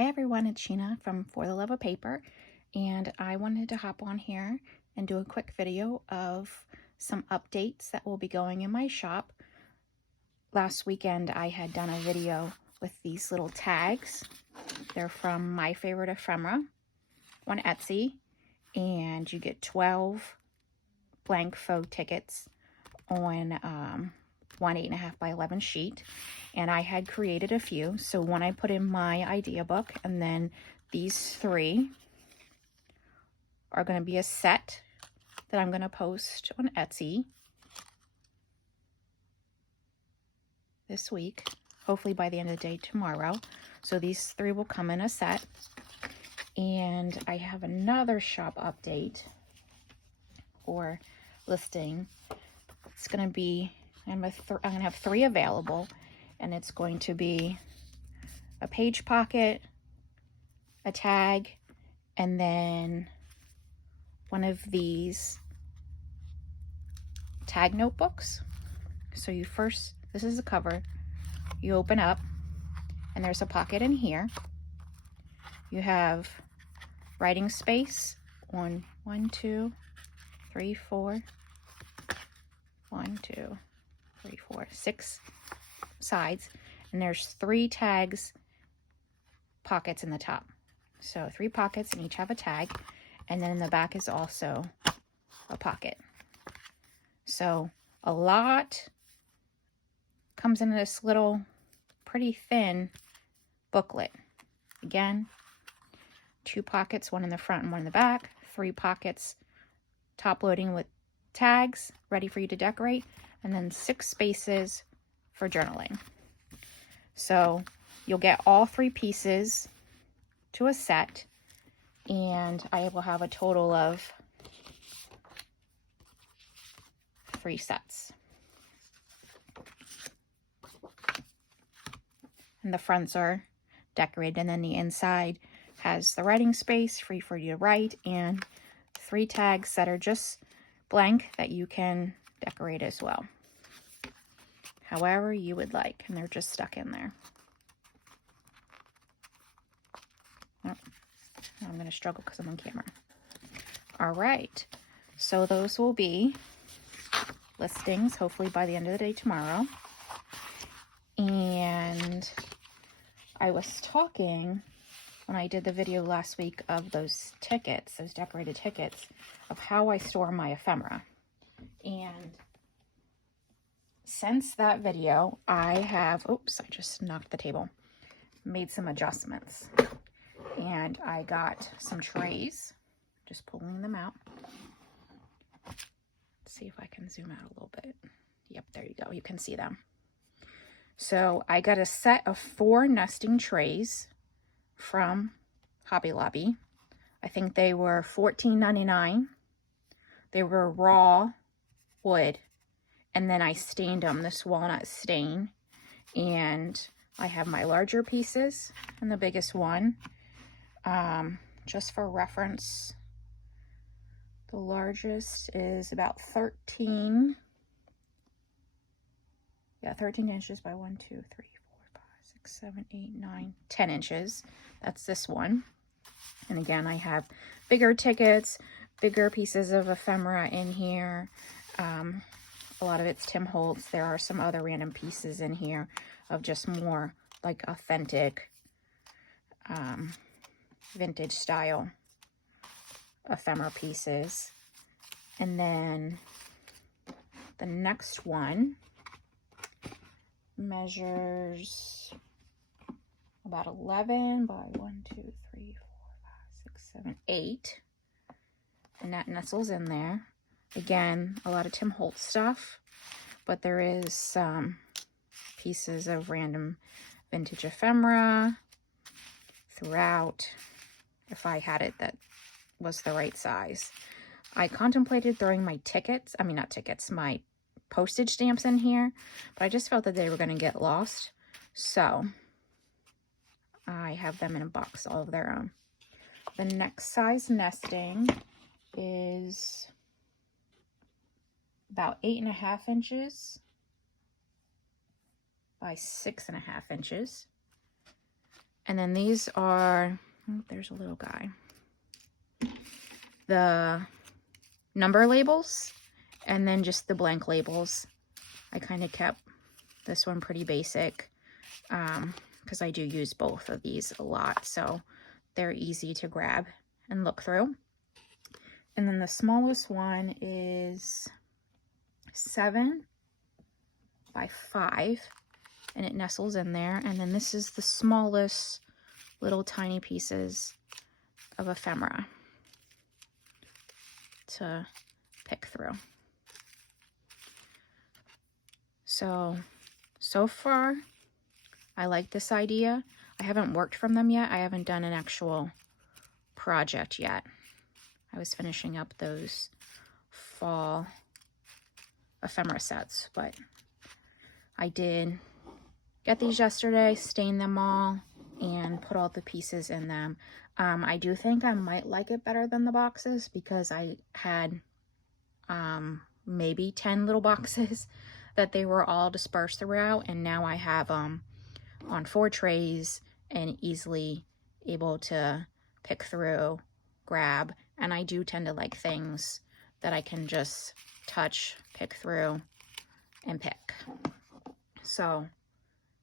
Hi everyone, it's Sheena from For the Love of Paper, and I wanted to hop on here and do a quick video of some updates that will be going in my shop. Last weekend I had done a video with these little tags. They're from My Favorite Ephemera on Etsy, and you get 12 blank faux tickets on one 8.5 by 11 sheet, and I had created a few. So one I put in my idea book, and then these three are going to be a set that I'm going to post on Etsy this week, hopefully by the end of the day tomorrow. So these three will come in a set. And I have another shop update or listing. It's going to be, I'm going to have 3 available, and it's going to be a page pocket, a tag, and then one of these tag notebooks. So you first, this is the cover, you open up and there's a pocket in here. You have writing space on 1, 2, 3, 4, 1, 2, 3, 4, 6 sides, and there's 3 tags pockets in the top. So 3 pockets and each have a tag, and then in the back is also a pocket. So a lot comes in this little pretty thin booklet. Again, 2 pockets, one in the front and one in the back, 3 pockets top loading with tags ready for you to decorate, and then 6 spaces for journaling. So you'll get all 3 pieces to a set, and I will have a total of 3 sets. And the fronts are decorated, and then the inside has the writing space free for you to write, and 3 tags that are just blank that you can decorate as well, however you would like, and they're just stuck in there. Oh, I'm going to struggle because I'm on camera. All right, so those will be listings hopefully by the end of the day tomorrow. And I was talking when I did the video last week of those tickets, those decorated tickets, of how I store my ephemera. And since that video, I have, oops, I just knocked the table, made some adjustments. And I got some trays, just pulling them out. Let's see if I can zoom out a little bit. Yep, there you go. You can see them. So I got a set of 4 nesting trays from Hobby Lobby. I think they were $14.99. They were raw wood, and then I stained them this walnut stain. And I have my larger pieces and the biggest one. Just for reference, the largest is about 13 inches by 1, 2, 3, 4, 5, 6, 7, 8, 9, 10 inches. That's this one. And again, I have bigger tickets, bigger pieces of ephemera in here. A lot of it's Tim Holtz. There are some other random pieces in here of just more like authentic, vintage style ephemera pieces. And then the next one measures about 11 by 1, 2, 3, 4, 5, 6, 7, 8, and that nestles in there. Again, a lot of Tim Holtz stuff, but there is some pieces of random vintage ephemera throughout, if I had it that was the right size. I contemplated throwing my tickets, my postage stamps in here, but I just felt that they were going to get lost, so I have them in a box all of their own. The next size nesting is about 8.5 inches by 6.5 inches. And then these are, oh, there's a little guy. The number labels, and then just the blank labels. I kind of kept this one pretty basic because I do use both of these a lot, so they're easy to grab and look through. And then the smallest one is 7 by 5, and it nestles in there. And then this is the smallest little tiny pieces of ephemera to pick through. So far, I like this idea. I haven't worked from them yet. I haven't done an actual project yet. I was finishing up those fall ephemera sets, but I did get these yesterday, stain them all, and put all the pieces in them. I do think I might like it better than the boxes because I had maybe 10 little boxes that they were all dispersed throughout, and now I have on 4 trays and easily able to pick through, grab, and I do tend to like things that I can just touch, pick through, and pick. So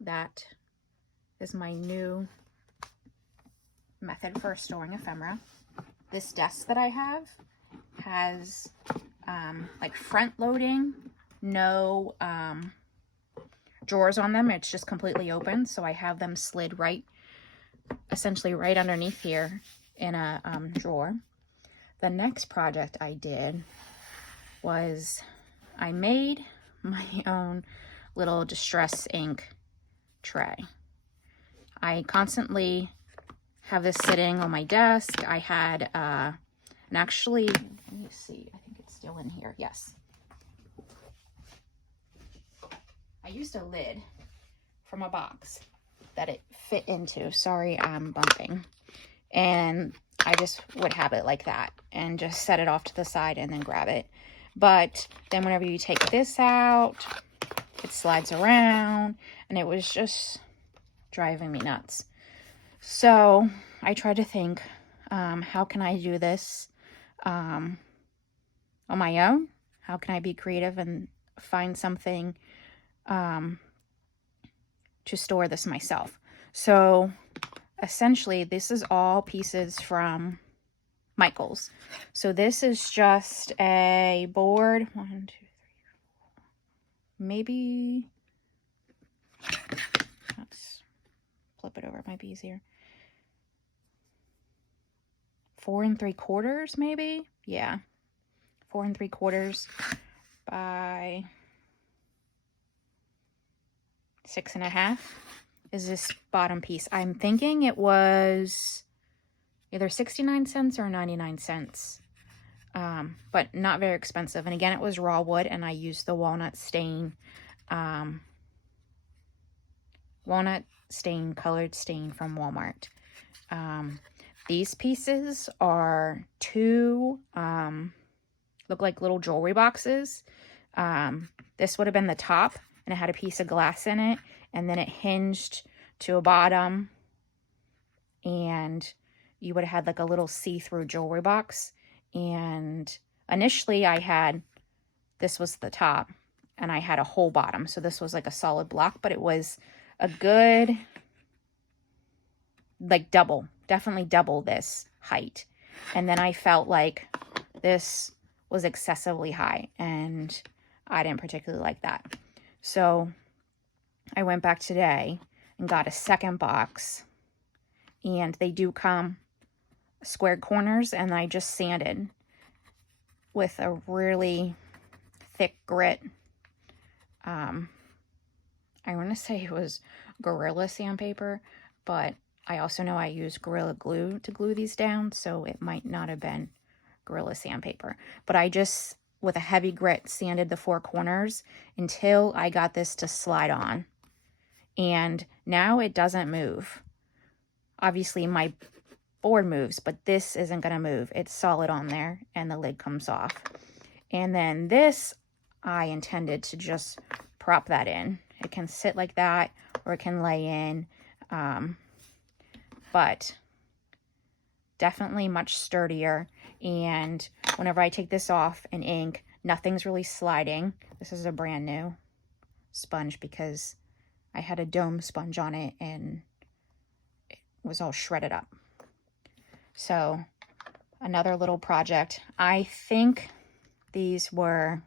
that is my new method for storing ephemera. This desk that I have has like front loading, no drawers on them. It's just completely open, so I have them slid right, essentially right underneath here in a drawer. The next project I did was I made my own little distress ink tray. I constantly have this sitting on my desk. I had and actually, let me see, I think it's still in here. Yes. I used a lid from a box that it fit into. Sorry, I'm bumping. And I just would have it like that and just set it off to the side and then grab it. But then whenever you take this out, it slides around, and it was just driving me nuts. So I tried to think, how can I do this on my own? How can I be creative and find something to store this myself? So essentially, this is all pieces from Michael's. So this is just a board. 1, 2, 3, 4. Maybe. Let's flip it over. It might be easier. 4 3/4, maybe. Yeah, 4 3/4 by 6.5 is this bottom piece. I'm thinking it was either 69 cents or 99 cents, but not very expensive. And again, it was raw wood, and I used the walnut stain colored stain from Walmart. These pieces are 2 look like little jewelry boxes. This would have been the top, and it had a piece of glass in it, and then it hinged to a bottom, and you would have had like a little see-through jewelry box. And initially this was the top, and I had a whole bottom, so this was like a solid block, but it was a good, like definitely double this height. And then I felt like this was excessively high, and I didn't particularly like that. So I went back today and got a second box, and they do come squared corners, and I just sanded with a really thick grit. I want to say it was Gorilla sandpaper, but I also know I used Gorilla Glue to glue these down, so it might not have been Gorilla sandpaper. But I just, with a heavy grit, sanded the 4 corners until I got this to slide on. And now it doesn't move. Obviously, my board moves, but this isn't going to move. It's solid on there, and the lid comes off. And then this, I intended to just prop that in. It can sit like that, or it can lay in. but definitely much sturdier. And whenever I take this off and ink, nothing's really sliding. This is a brand new sponge because I had a dome sponge on it and it was all shredded up. So another little project. I think these were,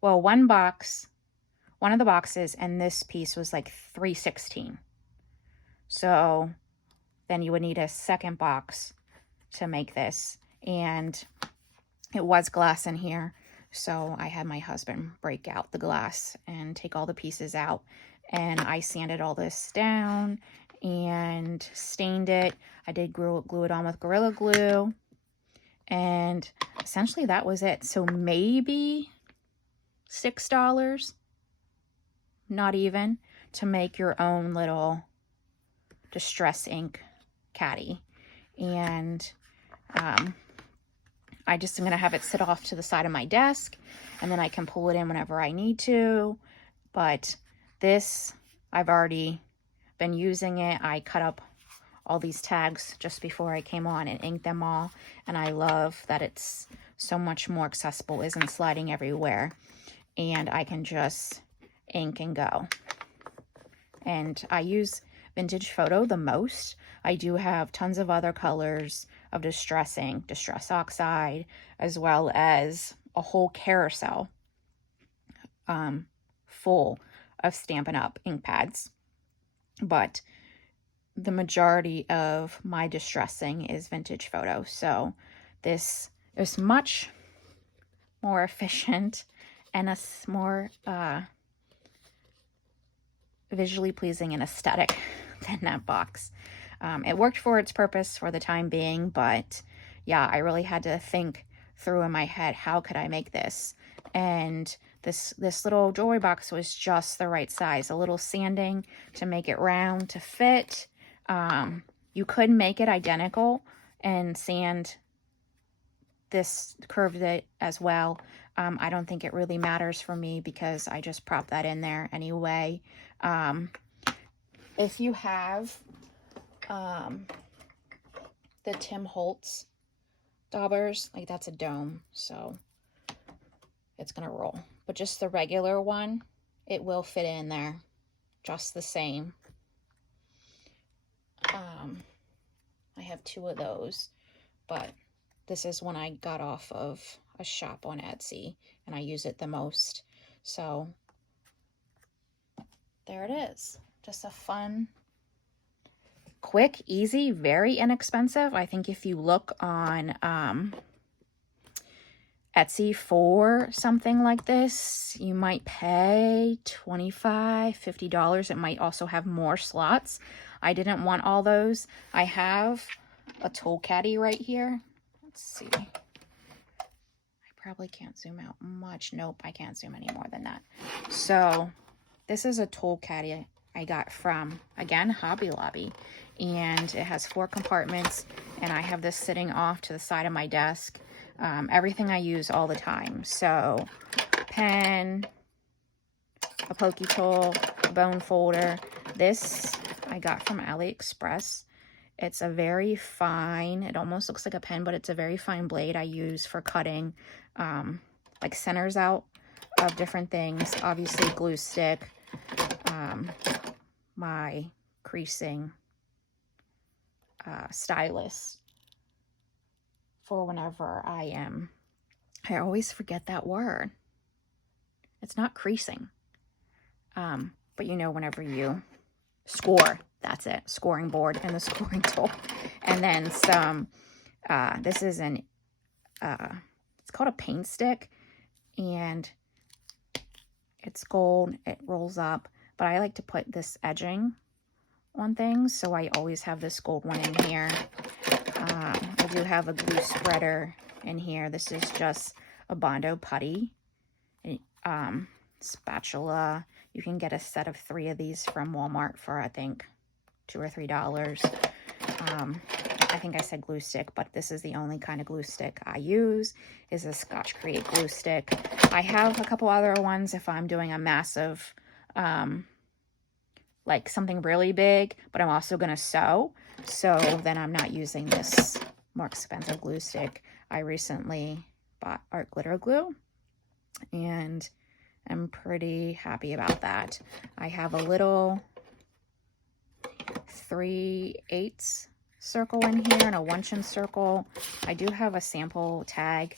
well, one of the boxes and this piece was like $3.16. So then you would need a second box to make this. And it was glass in here. So I had my husband break out the glass and take all the pieces out. And I sanded all this down and stained it. I did glue it on with Gorilla Glue. And essentially that was it. So maybe $6, not even, to make your own little distress ink caddy. And I just am going to have it sit off to the side of my desk, and then I can pull it in whenever I need to. But this, I've already been using it. I cut up all these tags just before I came on and inked them all, and I love that it's so much more accessible, isn't sliding everywhere, and I can just ink and go. And I use Vintage Photo the most. I do have tons of other colors of distress ink, Distress Oxide, as well as a whole carousel full of Stampin' Up! Ink pads. But the majority of my distressing is Vintage Photo. So this is much more efficient and a more visually pleasing and aesthetic than that box. It worked for its purpose for the time being, but yeah, I really had to think through in my head, how could I make this? And this little jewelry box was just the right size. A little sanding to make it round to fit. You could make it identical and sand this curved it as well. I don't think it really matters for me because I just prop that in there anyway. If you have the Tim Holtz daubers, like that's a dome, so it's gonna roll. But just the regular one, it will fit in there just the same. I have 2 of those, but this is one I got off of a shop on Etsy, and I use it the most. So there it is. Just a fun, quick, easy, very inexpensive. I think if you look on Etsy for something like this, you might pay $25, $50. It might also have more slots. I didn't want all those. I have a tool caddy right here. Let's see. I probably can't zoom out much. Nope, I can't zoom any more than that. So this is a tool caddy I got from, again, Hobby Lobby. And it has 4 compartments. And I have this sitting off to the side of my desk. Everything I use all the time. So pen, a pokey tool, a bone folder. This I got from AliExpress. It's a very fine, it almost looks like a pen, but it's a very fine blade I use for cutting like centers out of different things. Obviously glue stick, my creasing stylus for whenever I always forget that word. It's not creasing. But you know, whenever you score, that's it, scoring board and the scoring tool. And then some, this is an, it's called a paint stick, and it's gold, it rolls up, but I like to put this edging on things, so I always have this gold one in here. I do have a glue spreader in here. This is just a Bondo putty, spatula. You can get a set of 3 of these from Walmart for, I think, $2 or $3. I think I said glue stick, but this is the only kind of glue stick I use, is a Scotch Create glue stick. I have a couple other ones if I'm doing a massive like something really big, but I'm also going to sew. So then I'm not using this more expensive glue stick. I recently bought art glitter glue, and I'm pretty happy about that. I have a little 3/8 circle in here and a 1" circle. I do have a sample tag.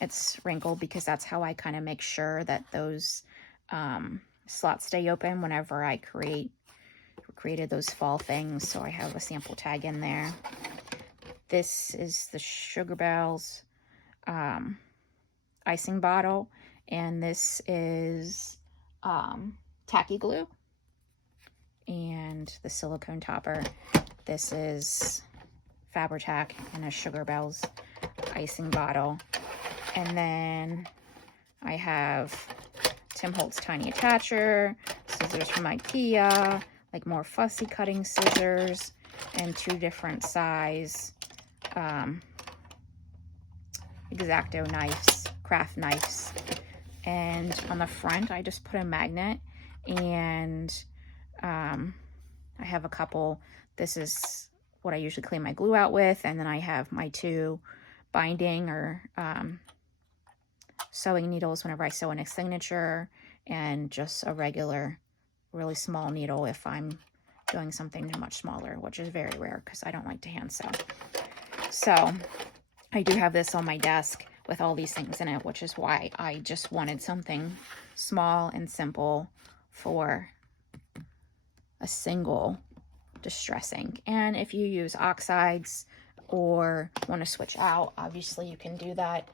It's wrinkled because that's how I kind of make sure that those slots stay open whenever I created those fall things. So I have a sample tag in there. This is the Sugar Bells icing bottle, and this is tacky glue, and the silicone topper. This is Fabri-Tac and a Sugar Bells icing bottle. And then I have Tim Holtz Tiny Attacher, scissors from IKEA, like more fussy cutting scissors, and 2 different size X-Acto knives, craft knives. And on the front, I just put a magnet, and I have a couple. This is what I usually clean my glue out with, and then I have my 2 binding or sewing needles whenever I sew in a signature, and just a regular, really small needle if I'm doing something much smaller, which is very rare because I don't like to hand sew. So I do have this on my desk with all these things in it, which is why I just wanted something small and simple for a single distress ink. And if you use oxides or want to switch out, obviously you can do that.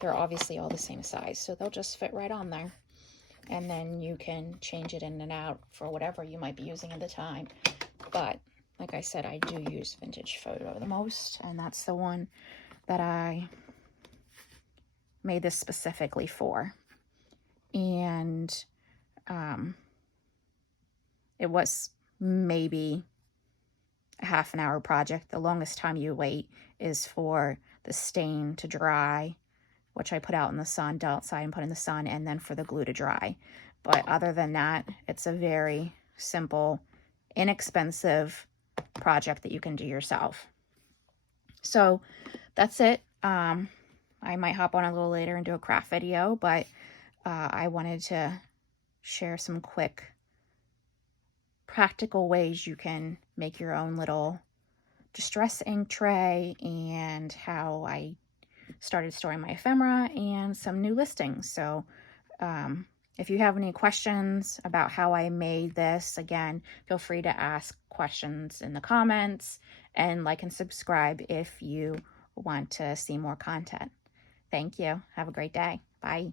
They're obviously all the same size, so they'll just fit right on there. And then you can change it in and out for whatever you might be using at the time. But like I said, I do use Vintage Photo the most, and that's the one that I made this specifically for. And it was maybe a half an hour project. The longest time you wait is for the stain to dry, which I put out in the sun, outside and put in the sun, and then for the glue to dry. But other than that, it's a very simple, inexpensive project that you can do yourself. So that's it. I might hop on a little later and do a craft video, but I wanted to share some quick practical ways you can make your own little distress ink tray, and how I started storing my ephemera, and some new listings. So if you have any questions about how I made this, again, feel free to ask questions in the comments, and like and subscribe if you want to see more content. Thank you. Have a great day. Bye.